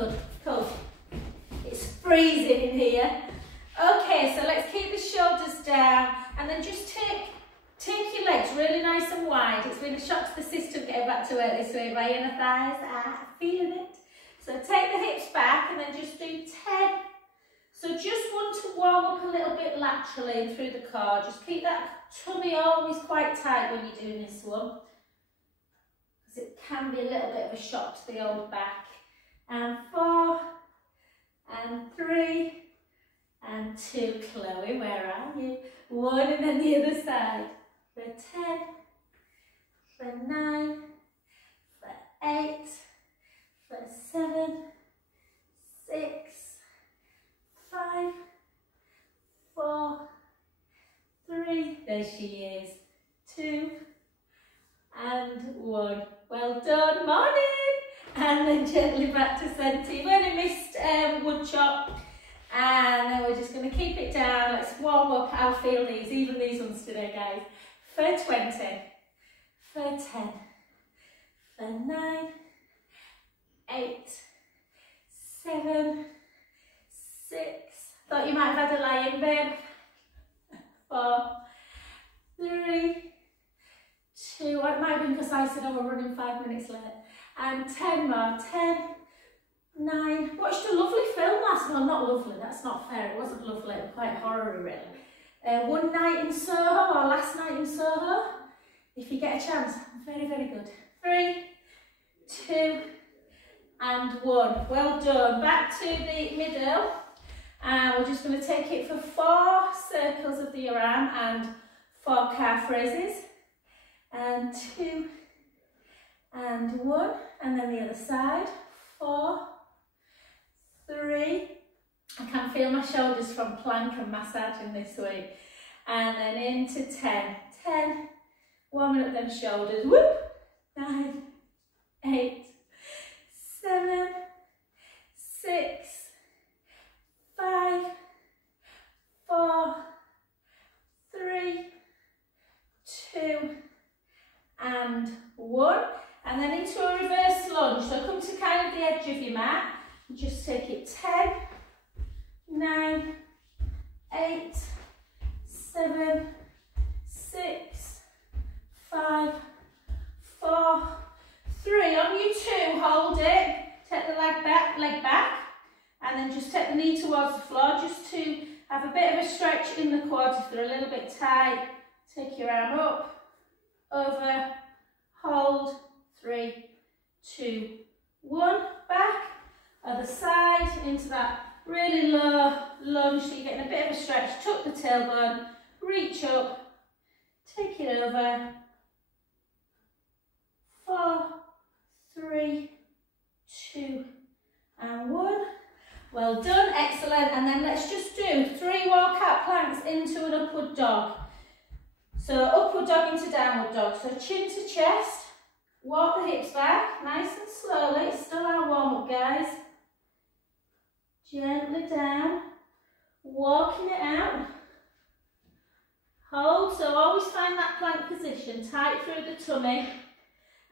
Good, cool. It's freezing in here. Okay, so let's keep the shoulders down and then just take your legs really nice and wide. It's been a shock to the system getting back to work this week. My inner thighs are feeling it. So take the hips back and then just do 10. So just want to warm up a little bit laterally and through the core. Just keep that tummy always quite tight when you're doing this one, because it can be a little bit of a shock to the old back. And 4, and 3, and 2. Chloe, where are you? 1, and then the other side. For 10, for 9, for 8, for 7, 6, 5, 4, 3, there she is, 2, and 1. Well done, morning! And then gently back to centre. You've only missed wood chop, and then we're just going to keep it down. Let's warm up. I'll feel these, even these ones today, guys. For 20, for 10, for 9, 8, 7, 6. Thought you might have had a lie-in, babe. 4, 3, 2. It might have been because I said I were running 5 minutes late. And 10 more. 10, 9. Watched a lovely film last night. Well, not lovely, that's not fair. It wasn't lovely, it was quite horror really. One night in Soho, or last night in Soho. If you get a chance, very, very good. 3, 2, and 1. Well done. Back to the middle. And we're just going to take it for 4 circles of the arm and 4 calf raises. And 2, and 1. And then the other side. 4, 3. I can feel my shoulders from plank and massaging this week. And then into 10. 10. Warming up them shoulders. Whoop. 9, 8, 7, 6, 5, 4, 3, 2, and 1. And then into a reverse lunge. So come to kind of the edge of your mat. Just take it 10, 9, 8, 7, 6, 5, 4, 3. On your 2, hold it. Take the leg back, and then just take the knee towards the floor, just to have a bit of a stretch in the quads if they're a little bit tight. Take your arm up, over, hold. 3, 2, 1. Back. Other side, into that really low lunge, so you're getting a bit of a stretch. Tuck the tailbone, reach up, take it over. 4, 3, 2, and 1. Well done, excellent. And then let's just do 3 walkout planks into an upward dog. So upward dog into downward dog. So chin to chest, walk the hips back, nice and slowly. It's still our warm up, guys. Gently down, walking it out. Hold, so always find that plank position, tight through the tummy,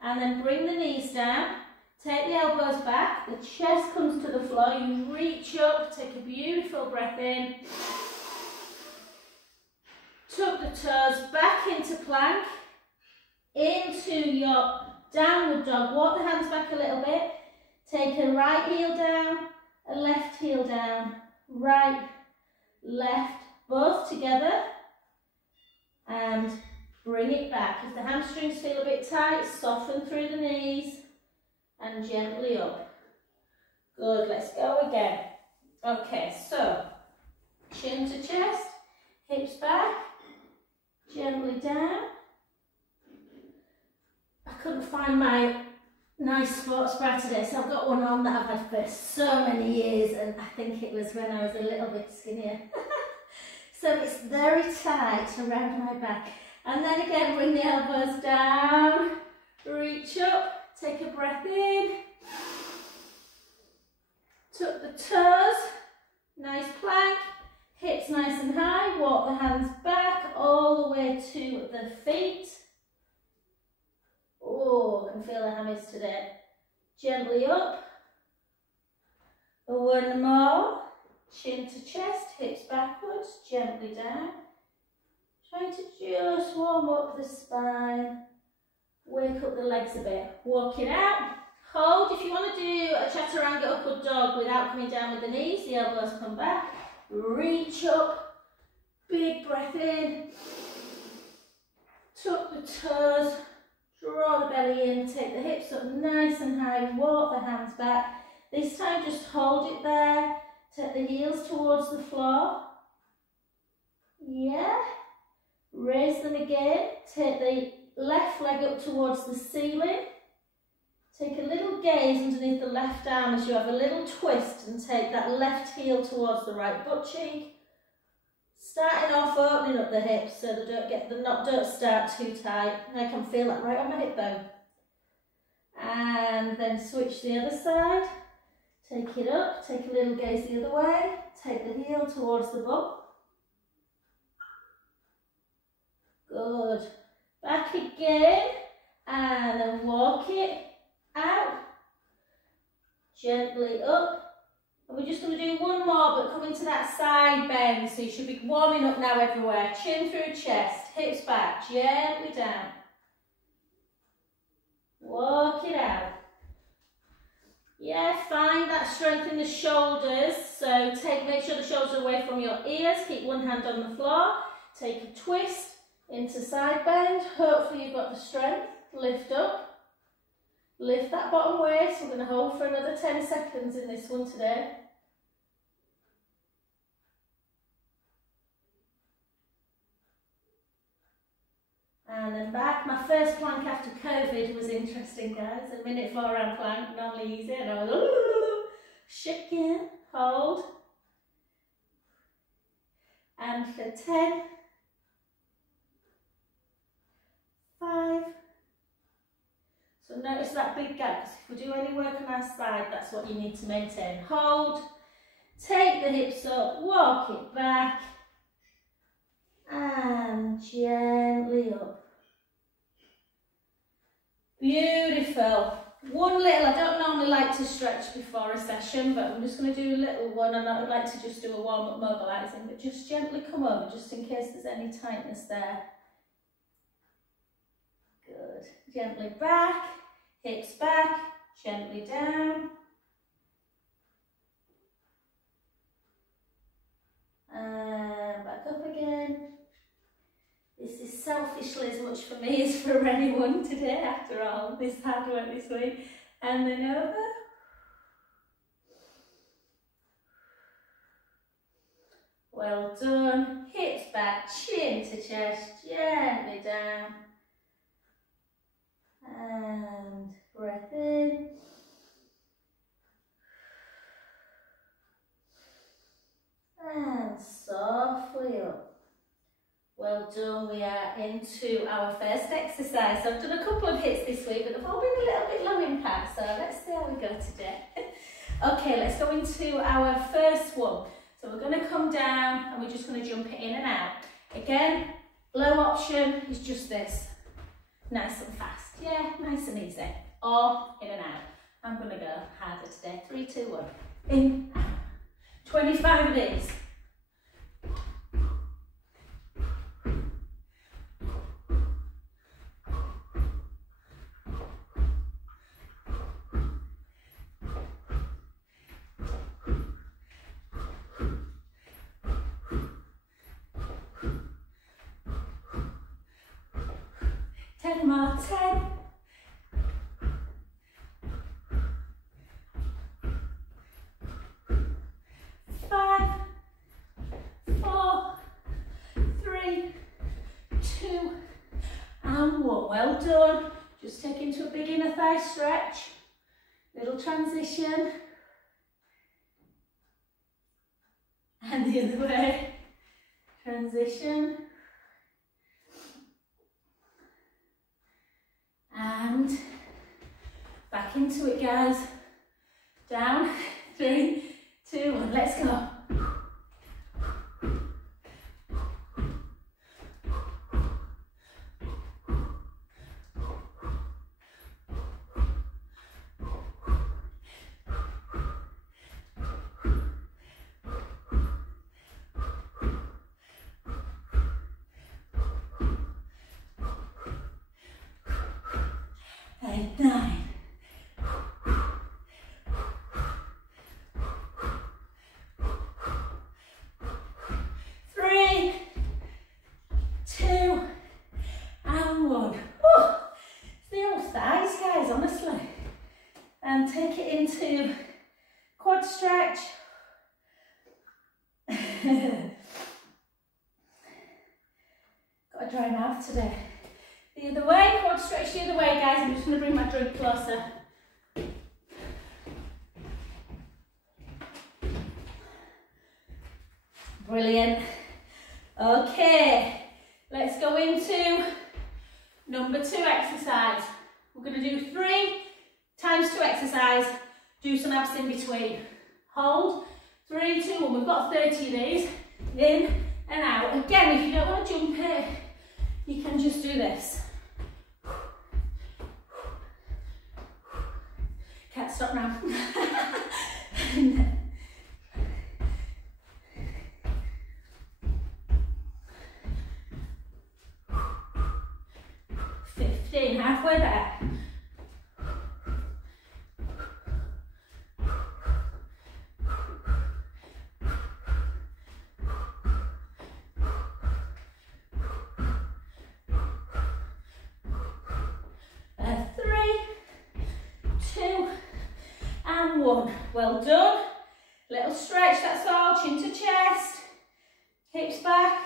and then bring the knees down. Take the elbows back, the chest comes to the floor, you reach up, take a beautiful breath in. Tuck the toes back into plank, into your downward dog. Walk the hands back a little bit. Take a right heel down, a left heel down, right, left, both together, and bring it back. If the hamstrings feel a bit tight, soften through the knees and gently up. Good, let's go again. Okay, so chin to chest, hips back, gently down. I couldn't find my nice sports bra today, so I've got one on that I've had for so many years, and I think it was when I was a little bit skinnier. So it's very tight around my back. And then again, bring the elbows down, reach up, take a breath in, tuck the toes, nice plank, hips nice and high, walk the hands back all the way to the feet. Oh, I can feel the hammies today. Gently up, One more. Chin to chest, hips backwards, gently down. Trying to just warm up the spine. Wake up the legs a bit. Walk it out. Hold. If you want to do a Chaturanga Upward Dog without coming down with the knees, the elbows come back. Reach up. Big breath in. Tuck the toes. Draw the belly in. Take the hips up nice and high. Walk the hands back. This time just hold it there. Take the heels towards the floor. Yeah. Raise them again. Take the left leg up towards the ceiling. Take a little gaze underneath the left arm as you have a little twist and take that left heel towards the right butt cheek. Starting off opening up the hips so they don't start too tight. And I can feel that right on my hip bone. And then switch the other side. Take it up, take a little gaze the other way. Take the heel towards the butt. Good. Back again. And then walk it out. Gently up. And we're just going to do one more, but come into that side bend. So you should be warming up now everywhere. Chin through chest, hips back, gently down. Walk it out. Yeah, find that strength in the shoulders. So make sure the shoulders are away from your ears. Keep one hand on the floor. Take a twist into side bend. Hopefully you've got the strength. Lift up. Lift that bottom waist. We're going to hold for another 10 seconds in this one today. And then back. My first plank after COVID was interesting, guys. A minute 4 round plank, normally easy. And I was shaking, hold. And for 10, 5. So notice that big gap, because if we do any work on our side, that's what you need to maintain. Hold, take the hips up, walk it back, and gently up. Beautiful. One little, I don't normally like to stretch before a session, but I'm just going to do a little one, and I would like to just do a warm-up mobilising, but just gently come over, just in case there's any tightness there. Good. Gently back, hips back, gently down. And back up again. This is selfishly as much for me as for anyone today, after all, this hard work this week. And then over. Well done. Hips back, chin to chest, gently down. And breath in. And softly up. Well done, we are into our first exercise. So I've done a couple of hits this week, but they've all been a little bit low impact, so let's see how we go today. Okay, let's go into our first one. So we're going to come down and we're just going to jump it in and out. Again, low option is just this. Nice and fast. Yeah, nice and easy. Or in and out. I'm going to go harder today. 3, 2, 1. In, out. 25 of these. More. 10. 5, 4, 3, 2, and 1. Well done. Just take into a big inner thigh stretch. Little transition. And the other way. Transition. And back into it, guys. Down. 3, 2, 1. Let's go. stretch. Got a dry mouth today. The other way, quad stretch the other way, guys. I'm just going to bring my drink closer. Brilliant. Okay, let's go into number 2 exercise. We're going to do 3 times 2 exercise, do some abs in between. Hold, 3, 2, 1. We've got 30 of these, in and out. Again, if you don't want to jump it, you can just do this. Can't stop now. 15, halfway there. And 1. Well done. Little stretch, that's all. Chin to chest. Hips back.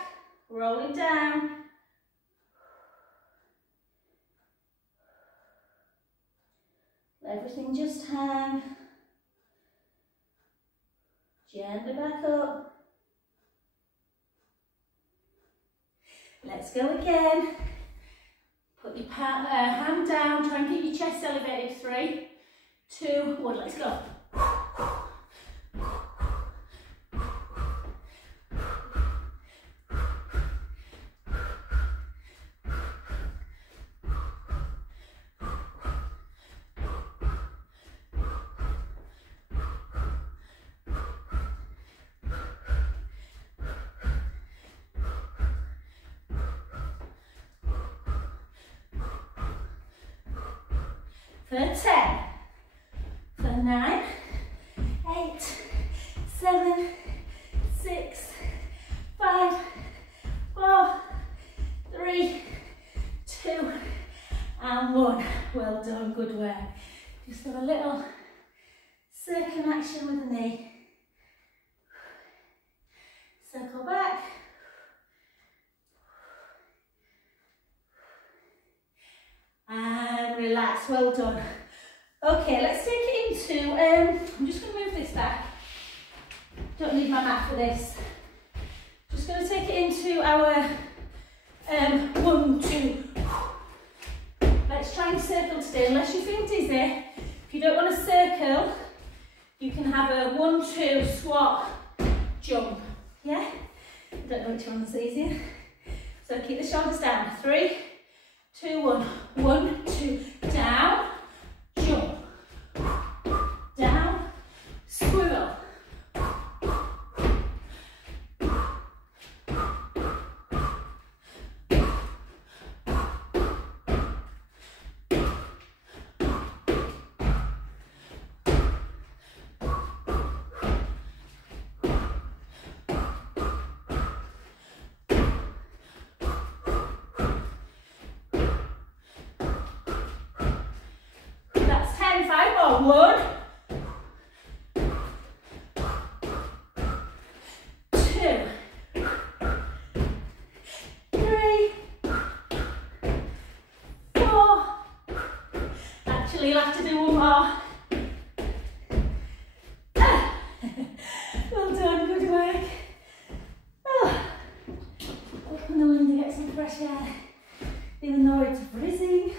Rolling down. Let everything just hang. Gently back up. Let's go again. Put your hand down. Try and keep your chest elevated. 3, 2, 1, let's go. For 10. For 9, 8, 7, 6, 5, 4, 3, 2, and 1. Well done, good work. Just have a little circle action with the knee. Circle back. And relax, well done. Okay, let's take it into, I'm just going to move this back. Don't need my mat for this. Just going to take it into our 1, 2. Let's try and circle today, unless you feel dizzy. If you don't want to circle, you can have a 1, 2 squat, jump. Yeah? I don't know which one's easier. So keep the shoulders down. 3, 2, 1. 1, 2, down, jump, down, swivel. One, 2, 3, 4. Actually, you'll have to do one more. Well done, good work. Open the window, get some fresh air, even though it's freezing.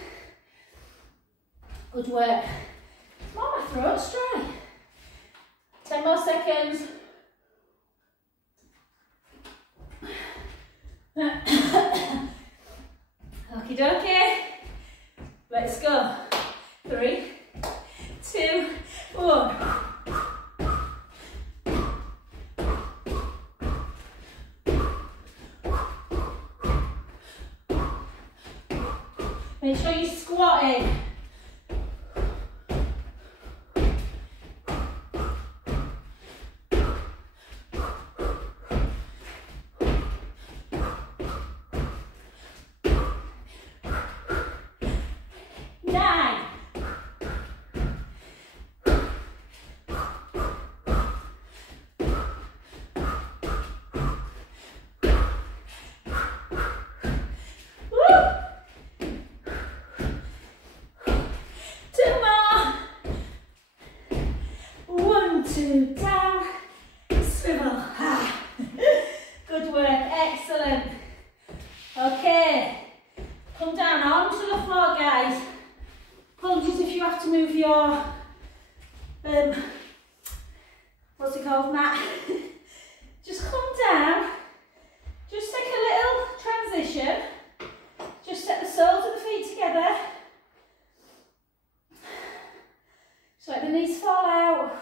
Good work. Oh, my throat's dry. 10 more seconds. Okie dokie. Let's go. 3, 2, 1. Make sure you squat in. 2, down, swivel. Ah. Good work, excellent. Okay, come down onto the floor, guys. Apologies if you have to move your, what's it called, mat. Just come down, just take a little transition, just set the soles of the feet together. Just let the knees fall out.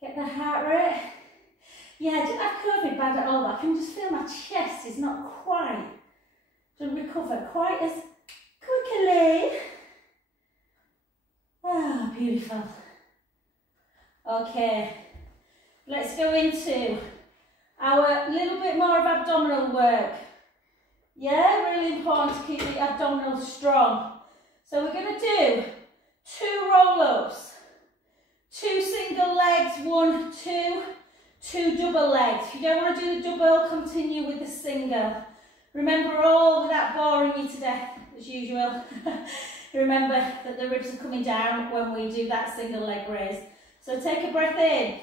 Get the heart rate. Yeah, I didn't have COVID bad at all, but I can just feel my chest is not quite, doesn't recover quite as quickly. Ah, beautiful. Okay, let's go into our little bit more of abdominal work. Yeah, really important to keep the abdominals strong. So we're going to do 2 roll-ups, 2 single legs, 1, 2, 2 double legs. If you don't want to do the double, continue with the single. Remember, all without boring you to death, as usual. Remember that the ribs are coming down when we do that single leg raise. So take a breath in,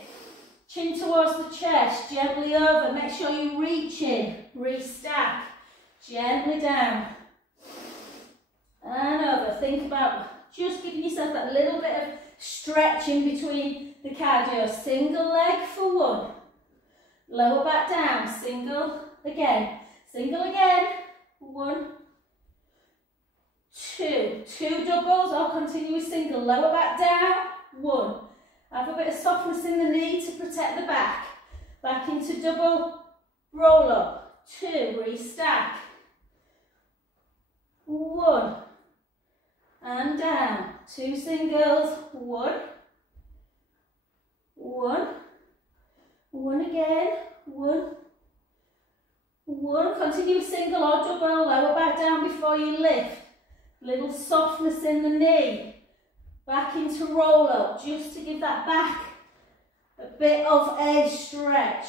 chin towards the chest, gently over. Make sure you reach in, restack, gently down. And over. Think about just giving yourself that little bit of stretch in between the cardio. Single leg for 1. Lower back down. Single again. Single again. 1, 2. 2 doubles or continue with single. Lower back down. 1. Have a bit of softness in the knee to protect the back. Back into double roll up. 2. Restack. 1. And down. 2 singles. 1. 1. 1 again. 1. 1. Continue single or double. Lower back down before you lift. Little softness in the knee. Back into roll up, just to give that back a bit of a stretch.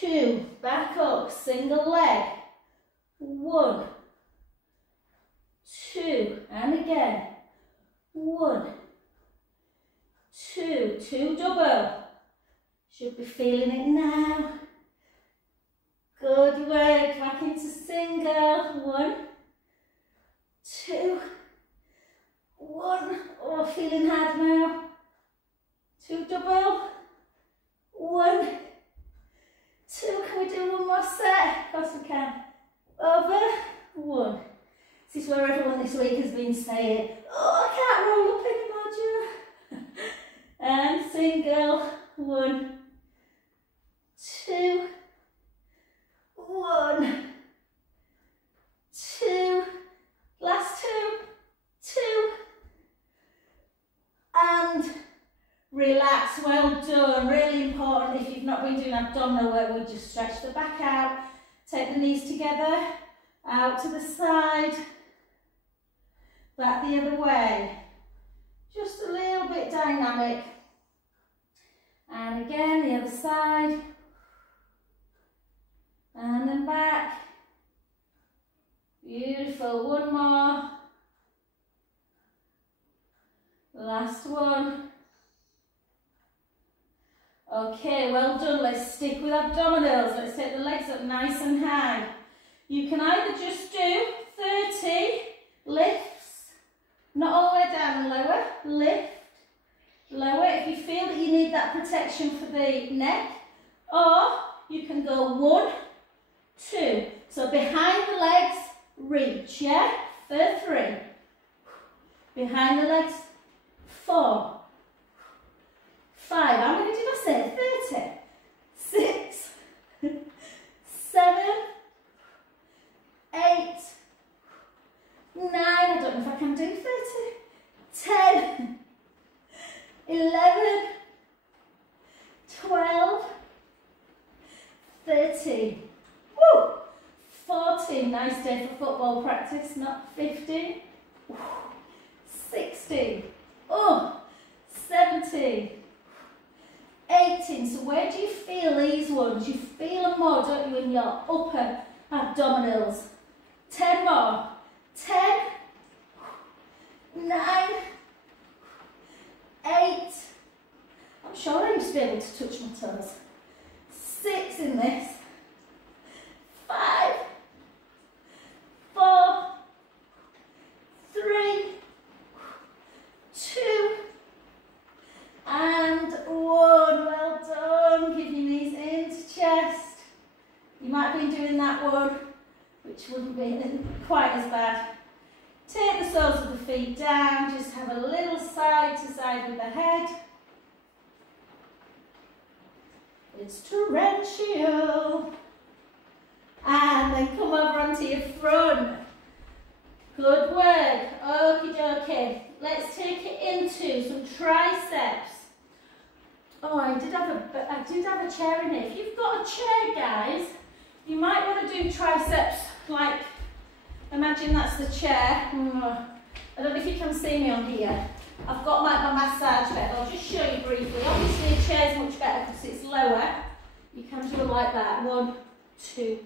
2. Back up. Single leg. 1. 2, and again, 1, 2, 2 double, should be feeling it now. Good work, back into single, 1, 2, 1, oh, feeling hard now, 2 double, 1, 2, can we do one more set? Of course we can, over, 1. This is where everyone this week has been saying, oh, I can't roll up anymore, Joe. And single, 1, 2, 1, 2, last 2, 2, and relax, well done. Really important, if you've not been doing abdominal work, we just stretch the back out, take the knees together, out to the side, back the other way, just a little bit dynamic, and again the other side, and then back, beautiful, 1 more, last one, okay, well done. Let's stick with abdominals. Let's take the legs up nice and high. You can either just do 30 lifts, not all the way down and lower, lift, lower if you feel that you need that protection for the neck, or you can go 1, 2, so behind the legs, reach, yeah, for 3, behind the legs, 4, 5, how many did I say, 30, 6, 7, 8, 9, I don't know if I can do 30, 10, 11, 12, 13, woo, 14, nice day for football practice, not 15, 16, oh, 17, 18, so where do you feel these ones? You feel them more, don't you, in your upper abdominals. 10 more, 10, 9, sure I used to be able to touch my toes. 6 in this. 5, 4, 3, 2, and 1. Well done. Keep your knees into chest. You might be doing that one, which wouldn't be quite as bad. Take the soles of the feet down, just have a little side to side with the head. It's torrential. And then come over onto your front. Good work. Okie dokie. Let's take it into some triceps. Oh, I did have a chair in here. If you've got a chair, guys, you might want to do triceps like, imagine that's the chair. I don't know if you can see me on here. I've got my massage bed. I'll just show you briefly. Obviously, a chair's much better because it's lower. You can do it like that. 1, 2,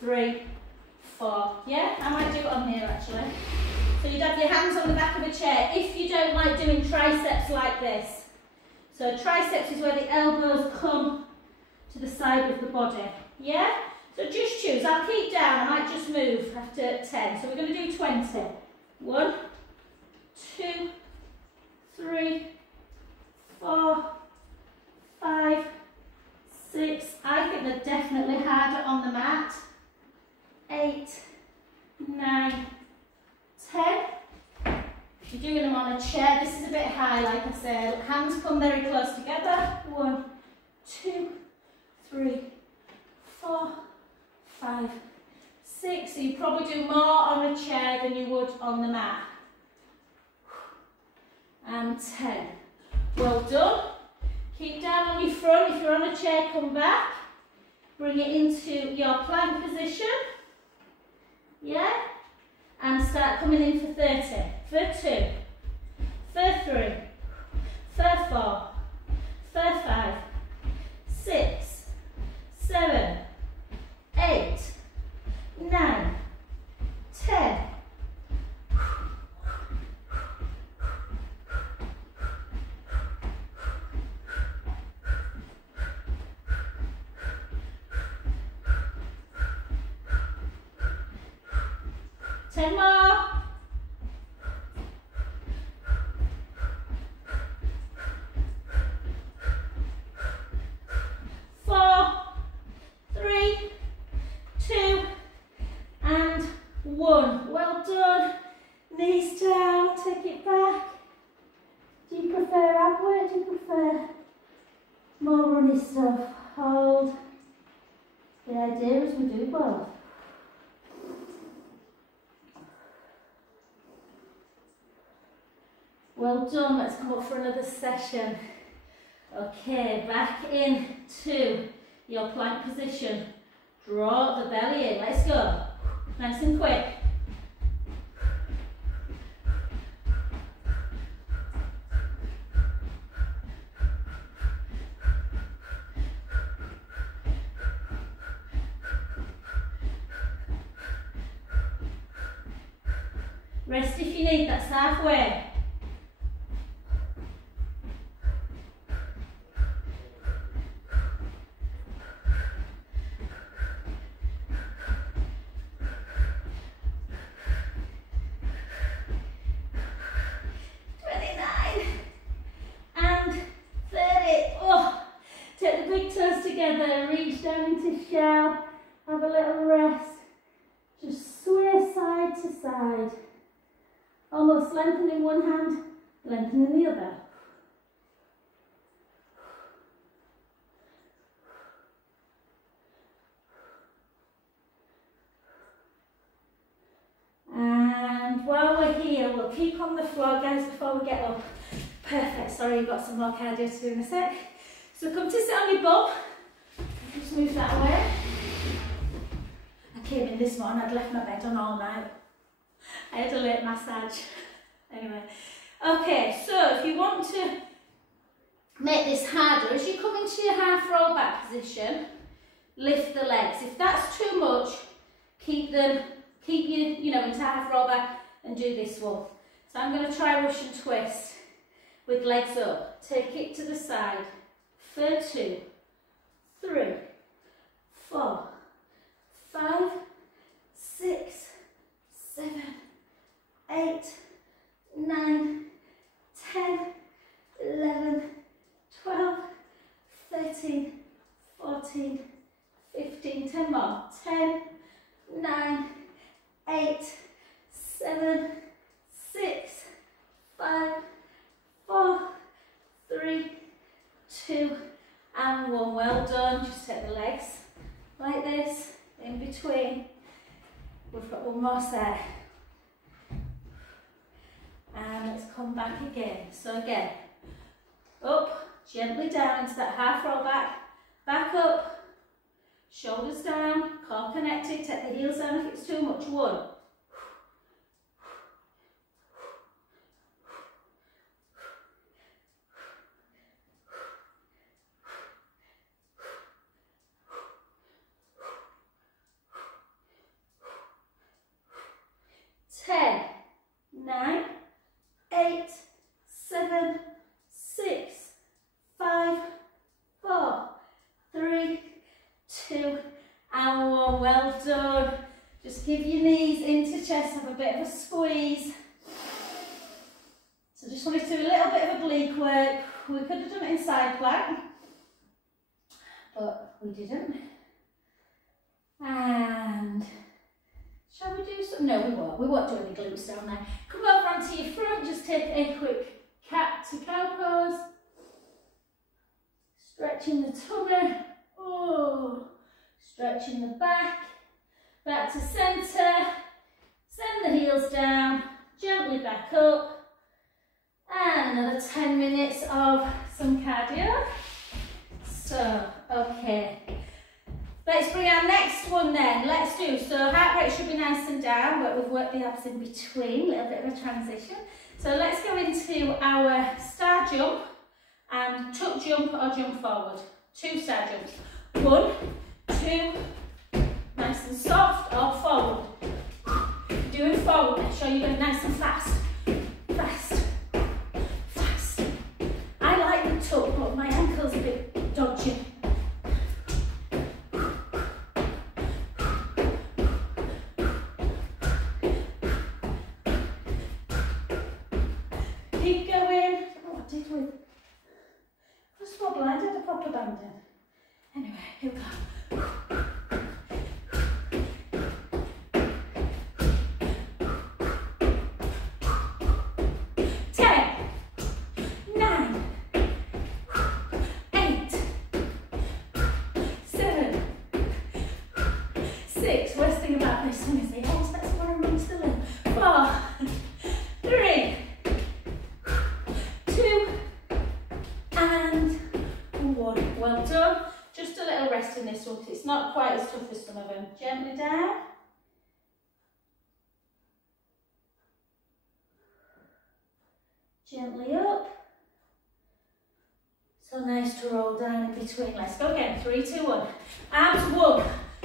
3, 4. Yeah, I might do it on here actually. So you'd have your hands on the back of a chair if you don't like doing triceps like this. So triceps is where the elbows come to the side of the body. Yeah? So just choose. I'll keep down. I might just move after 10. So we're going to do 20. 1, 2, 3, 4, 5, 6. I think they're definitely harder on the mat. 8, 9, 10. If you're doing them on a chair, this is a bit high, like I said. Hands come very close together. 1, 2, 3, 4, 5, 6. So you probably do more on a chair than you would on the mat. And 10. Well done. Keep down on your front. If you're on a chair, come back. Bring it into your plank position. Yeah? And start coming in for 30. For 2. For 3. For 4. For 5. 6. 7. 8. 9. 10. More. 4, 3, 2, and 1. Well done. Knees down, take it back. Do you prefer upward? Do you prefer more runny stuff? Hold. The idea is we do both. Well done, let's come up for another session. Okay, back into your plank position. Draw the belly in, let's go. Nice and quick. Rest if you need, that's halfway. Reach down into shell, have a little rest, just sway side to side, almost lengthening one hand, lengthening the other. And while we're here, we'll keep on the floor, guys, before we get up. Perfect, sorry, you've got some more cardio to do in a sec. So come to sit on your bum. Just move that away. I came in this morning, I'd left my bed on all night. I had a late massage. Anyway. Okay, so if you want to make this harder, as you come into your half roll back position, lift the legs. If that's too much, keep you into half roll back and do this one. So I'm going to try rush and twist. with legs up. Take it to the side for 2, 3, 4, 5, 6, 7, 8, 9, 10, 11, 12, 13, 14, 15, 10 more. 10, 9, 8, 7, 6, 5, 4, 3, 2, and 1. Well done. Just take the legs like this in between. We've got one more set. And let's come back again. So again, up, gently down into that half roll back, back up, shoulders down, core connected, take the heels down if it's too much. 1, 10, 9, 8, 7, 6, 5, 4, 3, 2, and 1. Well done. Just give your knees into chest, have a bit of a squeeze. So just wanted to do a little bit of oblique work. We could have done it in side plank, but we didn't. And shall we do some? No, we won't. We won't do any glutes down there. Come over onto your front. Just take a quick cat to cow pose. Stretching the tummy. Oh, stretching the back. Back to centre. Send the heels down. Gently back up. And another 10 minutes of some cardio. So, okay. Let's bring our next one then. Let's do, so heart rate should be nice and down, but we've worked the abs in between, a little bit of a transition. So let's go into our star jump and tuck jump or jump forward. 2 star jumps. 1, 2, nice and soft, or forward. Doing forward, make sure you're going nice and fast. Fast, fast. I like the tuck, but my ankle's a bit dodgy. Keep going. I don't know what I did with. Just wobble, I did a proper band in. Anyway, here we go. 10, 9, 8, 7, 6. Worst thing about this one is they always let someone run to the left. 4, 3, 2, and 1. Well done. Just a little rest in this one because it's not quite as tough as some of them. Gently down. Gently up. So nice to roll down in between. Let's go again. 3, 2, 1. Arms 1,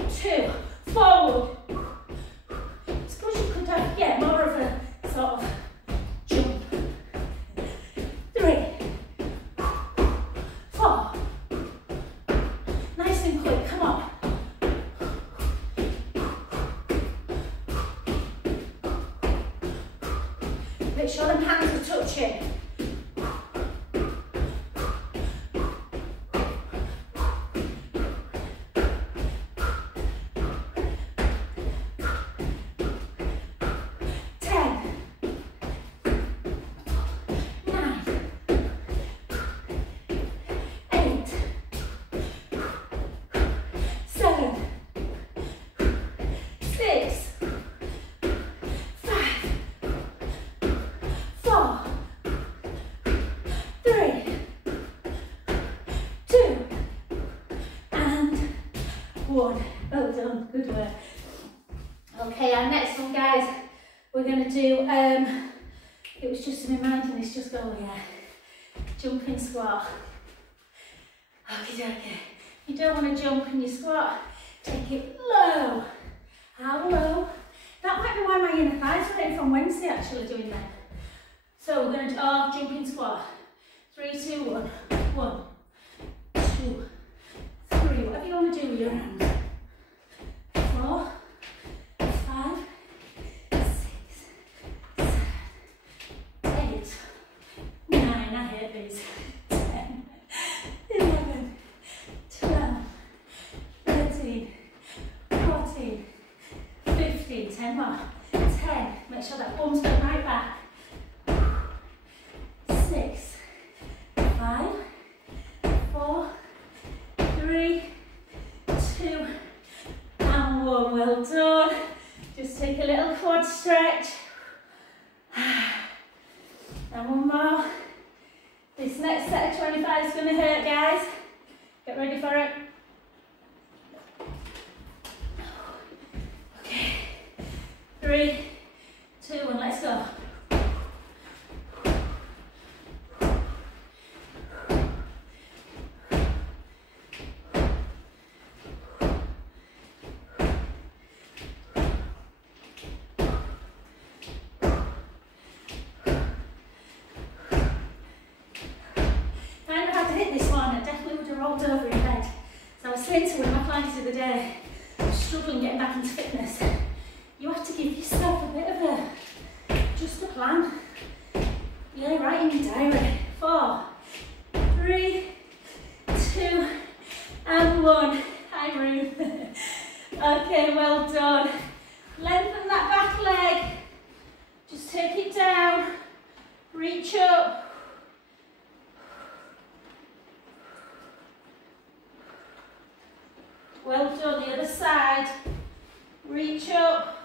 2, forward. I suppose you could have, yeah, more of a sort of jump. 3, 4. Nice and quick, come on. Make sure them hands are touching. Well done, good work. Okay, our next one, guys, we're going to do, it was just in my mind and it's just going, yeah, jumping squat. Okay, you don't want to jump in your squat, take it low. How low? That might be why my inner thighs were in from Wednesday actually doing that. So we're going to do, jumping squat. 3, 2, 1. 1, 2, 3. Whatever you want to do with your hands. 4, 5, 6, 7, 8, 9. I hate these. 10, 11, 12, 13, 14, 15. 10 more. 10. Make sure that bum's going right back. 6, 5, 4, 3, 2, and 1. Well done. Just take a little quad stretch. And one more. This next set of 25 is going to hurt, guys. Get ready for it. Okay. 3, 2, 1, let's go. Over in bed. So I was saying to one of my clients the other day, I'm struggling getting back into fitness. You have to give yourself a bit of just a plan. Yeah, write in your diary. 4, 3, 2, and 1. Hi, Ruth. Okay, well done. Lengthen that back leg. Just take it down. Reach up. Well done, the other side. Reach up.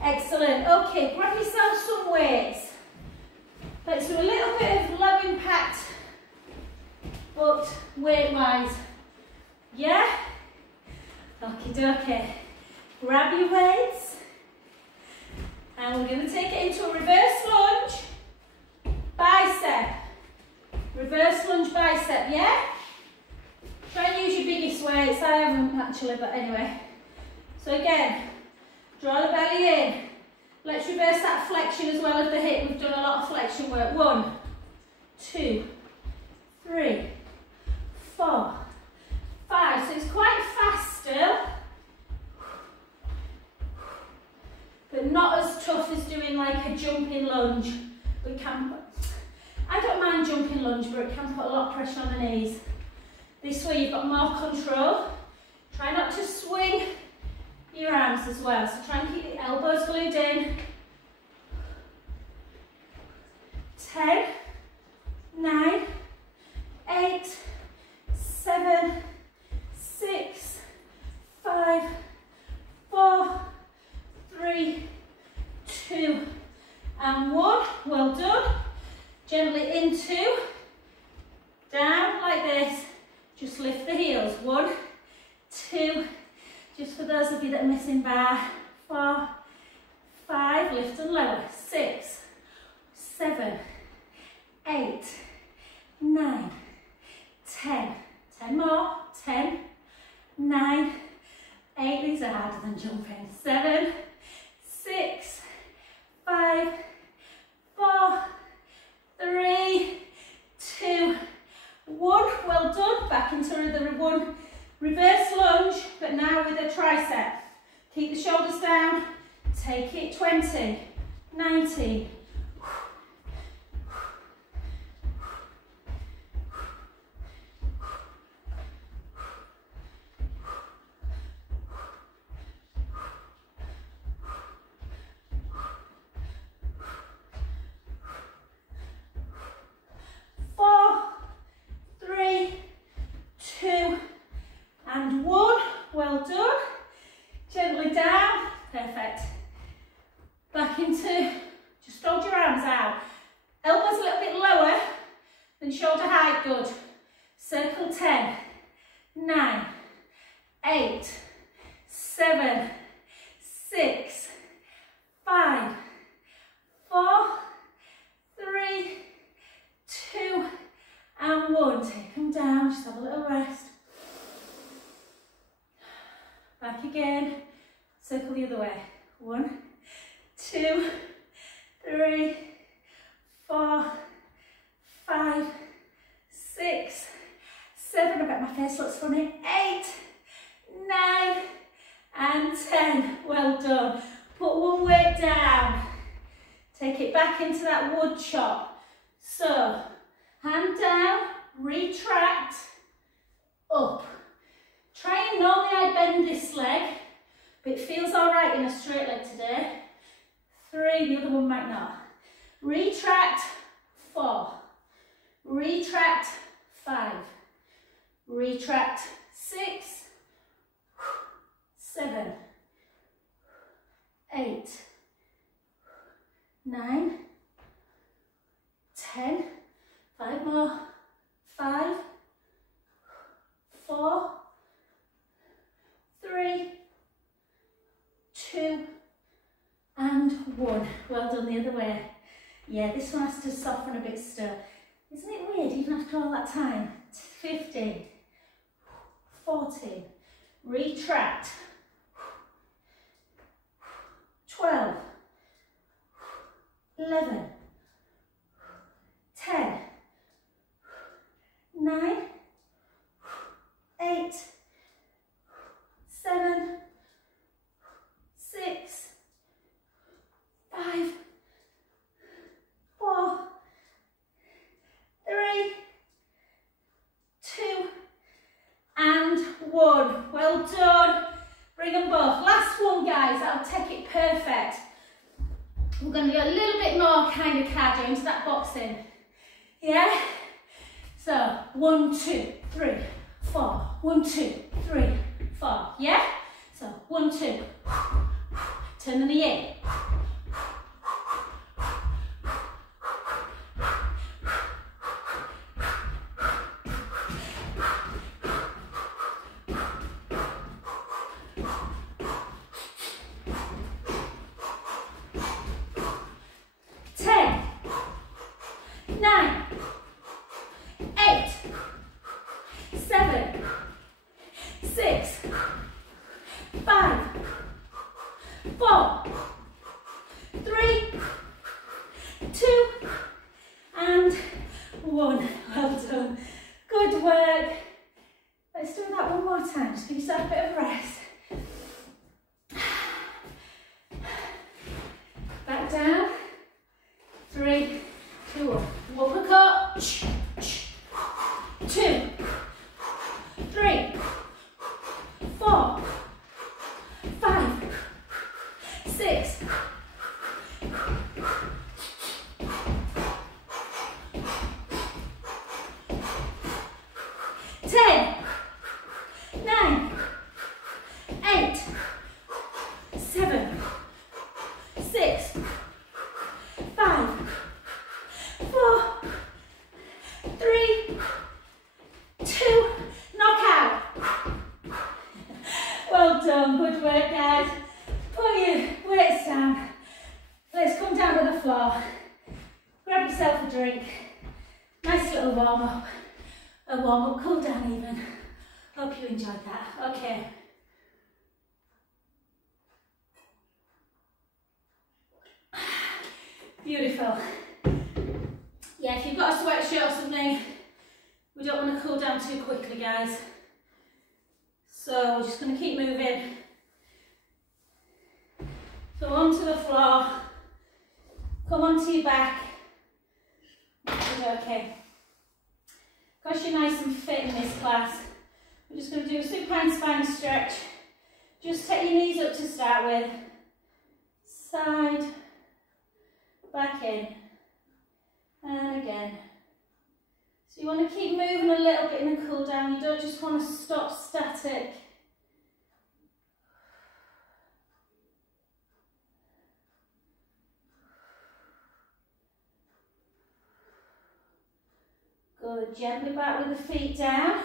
Excellent. Okay, grab yourself some weights. Let's do a little bit of low impact, but weight-wise. Yeah? Okie dokie. Grab your weights. And we're going to take it into a reverse lunge. Bicep. Reverse lunge bicep, yeah? Try and use your biggest weights. I haven't actually, but anyway. So again, draw the belly in. Let's reverse that flexion as well as the hip. We've done a lot of flexion work. 1, 2, 3, 4, 5. So it's quite fast still, but not as tough as doing like a jumping lunge. We can. I don't mind jumping lunge, but it can put a lot of pressure on the knees. This way you've got more control. Try not to swing your arms as well. So try and keep the elbows glued in. 10, 9, 8, 7, 6, 5, 4, 3, 2, and 1. Well done. Gently into, down like this. Just lift the heels. 1, 2, just for those of you that are missing bar. 4, 5, lift and lower. 6, 7, 8, 9, 10. 10 more. 10, 9, 8. These are harder than jumping. 7, 6, 5, 4, 3, 2, 1. Well done. Back into the one reverse lunge, but now with a tricep. Keep the shoulders down. Take it. 20, 19. Good. Circle 10, 9, 8, 7, 6, 5, 4, 3, 2, and 1. Take them down, just have a little rest. Back again. Circle the other way. 1, 2, 3, 4, 5, 6, 7. I bet my face looks funny. 8, 9, and 10. Well done. Put one weight down. Take it back into that wood chop. So, hand down, retract, up. Try and normally I bend this leg, but it feels all right in a straight leg today. 3, the other one might not. Retract, 4. Retract, 5. Retract, 6, 7, 8, 9, 10. 5 more. 5, 4, 3, 2, and 1. Well done the other way. Yeah, this one has to soften a bit still. Isn't it weird even after all that time? 15, 14, retract, 12, 11, 10, 9, 8, 7, 6, 5, 4, 3, 2, and 1. Well done. Bring them both. Last one, guys. That'll take it perfect. We're going to do a little bit more kind of cardio into that boxing. Yeah? So, 1, 2, 3, 4. 1, 2, 3, 4. Yeah? So, 1, 2. Turn the knee in. 4, 3, 2, and 1. Well done. Good work. Let's do that one more time. Just give yourself a bit of rest. Back down. 3, 2, 1. Uppercut. 2, 3, 4, 5, 6, 10, 9, 8, 7, 6, 5, 4, 3, 2, knockout. Well done, good work guys. Put your weights down. Let's come down to the floor. Grab yourself a drink. Nice little warm up. A warm up, cool down even. Hope you enjoyed that. Okay. Beautiful. Yeah, if you've got a sweatshirt or something, we don't want to cool down too quickly, guys. So we're just going to keep moving. So onto the floor. Come onto your back. Okay. Because you're nice and fit in this class, we're just going to do a supine spine stretch. Just take your knees up to start with. Side, back in, and again. So you want to keep moving a little bit in a cool down. You don't just want to stop static. Good, gently back with the feet down.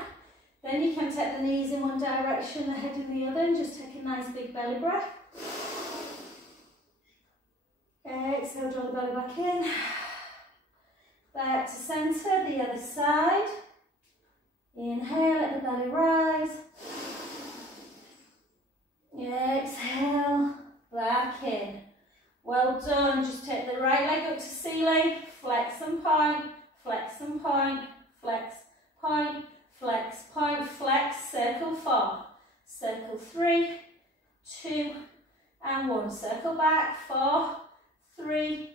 Then you can take the knees in one direction, the head in the other, and just take a nice big belly breath. Exhale, draw the belly back in. Back to centre, the other side. Inhale, let the belly rise. Exhale, back in. Well done. Just take the right leg up to ceiling, flex and point, flex and point, flex, point, flex, point, flex, circle 4, circle 3, 2 and 1, circle back, 4, 3,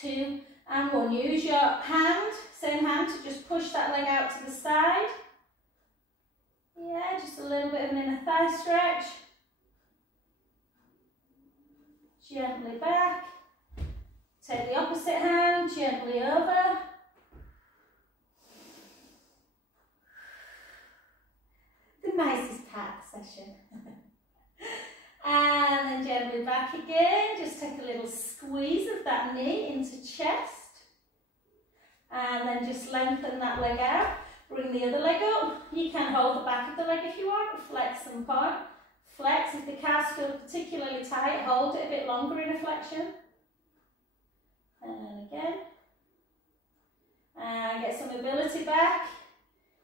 2 and 1. Use your hand, same hand, to just push that leg out to the side. Yeah, just a little bit of an inner thigh stretch. Gently back. Take the opposite hand, gently over. The nicest part of the session. And then gently back again. Just take a little squeeze of that knee into chest. And then just lengthen that leg out. Bring the other leg up. You can hold the back of the leg if you want. Flex and point. Flex. If the calves feel particularly tight, hold it a bit longer in a flexion. And again. And get some mobility back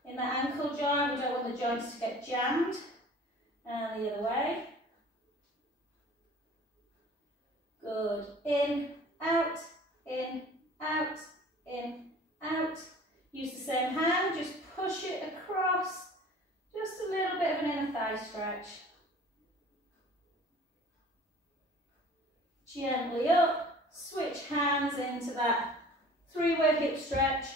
in that ankle joint. We don't want the joints to get jammed. And the other way. Good. In, out, in, out, in, out. Use the same hand, just push it across. Just a little bit of an inner thigh stretch. Gently up, switch hands into that 3-way hip stretch.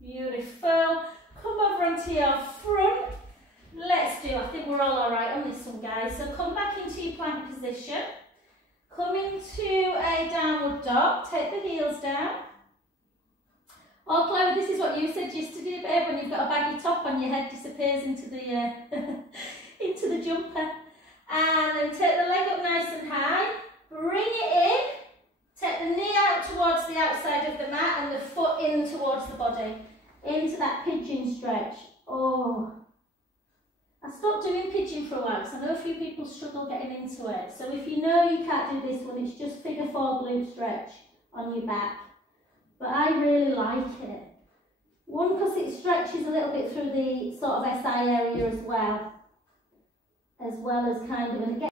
Beautiful. Come over onto your front. Let's do, I think we're all alright on this one, guys. So come back into your plank position. Come into a downward dog. Take the heels down. Oh, Chloe, this is what you said yesterday, babe, when you've got a baggy top on, your head disappears into the into the jumper. And then take the leg up nice and high. Bring it in. Take the knee out towards the outside of the mat and the foot in towards the body. Into that pigeon stretch. Oh. I stopped doing pigeon for a while because I know a few people struggle getting into it. So if you know you can't do this one, it's just figure 4 glute stretch on your back. But I really like it. One, because it stretches a little bit through the sort of SI area as well as kind of, and again,